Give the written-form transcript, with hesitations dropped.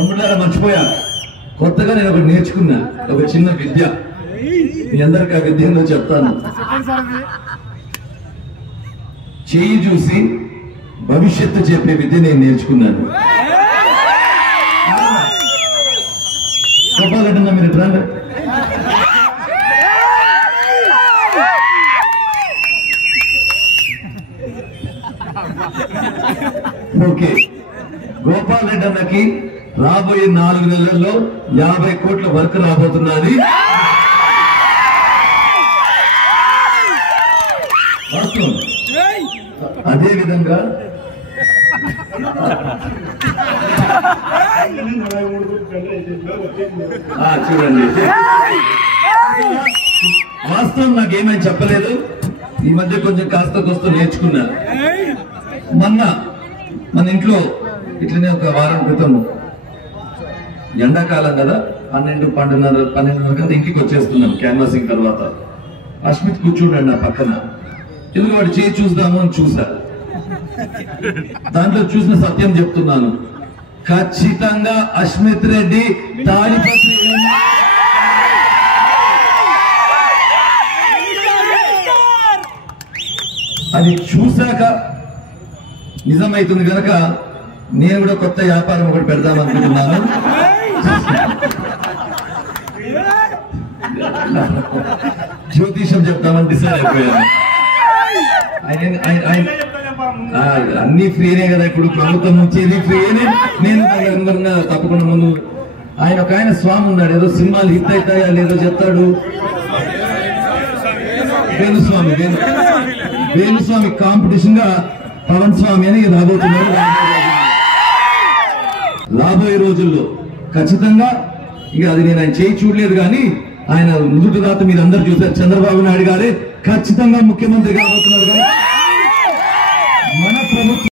తమ్ముళ్ళారా మర్చిపోయా, కొత్తగా నేను ఒకటి నేర్చుకున్నా, ఒక చిన్న విద్య. మీ అందరికి ఆ విద్య ఏందో చెప్తాను. చెయ్యి చూసి భవిష్యత్తు చెప్పే విద్య నేను నేర్చుకున్నాను. చెప్పాలంటున్నా మీరు ఎట్లా? ఓకే, గోపాల్ రెడ్డి అన్నకి రాబోయే 4 నెలల్లో 50 కోట్ల వర్క్ రాబోతున్నది. అదే విధంగా చూడండి, వాస్తవం నాకేమైనా చెప్పలేదు. ఈ మధ్య కొంచెం కాస్త కోస్త నేర్చుకున్నా. మన ఇంట్లో ఇట్లనే ఒక వారం క్రితం ఎండాకాలం కదా, 12:30 కదా ఇంటికి వచ్చేస్తున్నాం క్యాన్వాసింగ్ తర్వాత. అశ్మిత్ కూర్చుండండి నా పక్కన. ఎందుకు వాడు చేయి చూద్దాము అని చూసా. దాంట్లో చూసిన సత్యం చెప్తున్నాను, ఖచ్చితంగా అశ్మిత్ రెడ్డి తాడిపత్రి అది చూశాక నిజమైతుంది కనుక నేను కూడా కొత్త వ్యాపారం ఒకటి పెడదామనుకుంటున్నాను. జ్యోతిషం చెప్తామని డిసైడ్ అయిపోయాను. అన్ని ఫ్రీనే కదా, ఇప్పుడు ప్రభుత్వం నుంచి ఫ్రీనే. నేను తప్పకుండా ముందు ఒక ఆయన స్వామి ఉన్నాడు, ఏదో సినిమాలు హిట్ అవుతాయా లేదో చెప్తాడు. వేణుస్వామి కాంపిటీషన్ గా పవన్ స్వామి అని రాబోతున్నారు. రాబోయే రోజుల్లో ఖచ్చితంగా, ఇక అది నేను ఆయన చేయి చూడలేదు కానీ ఆయన నుదుటి రాత మీరు అందరు చూసారు, చంద్రబాబు నాయుడు గారే ఖచ్చితంగా ముఖ్యమంత్రి కాబోతున్నారు కదా.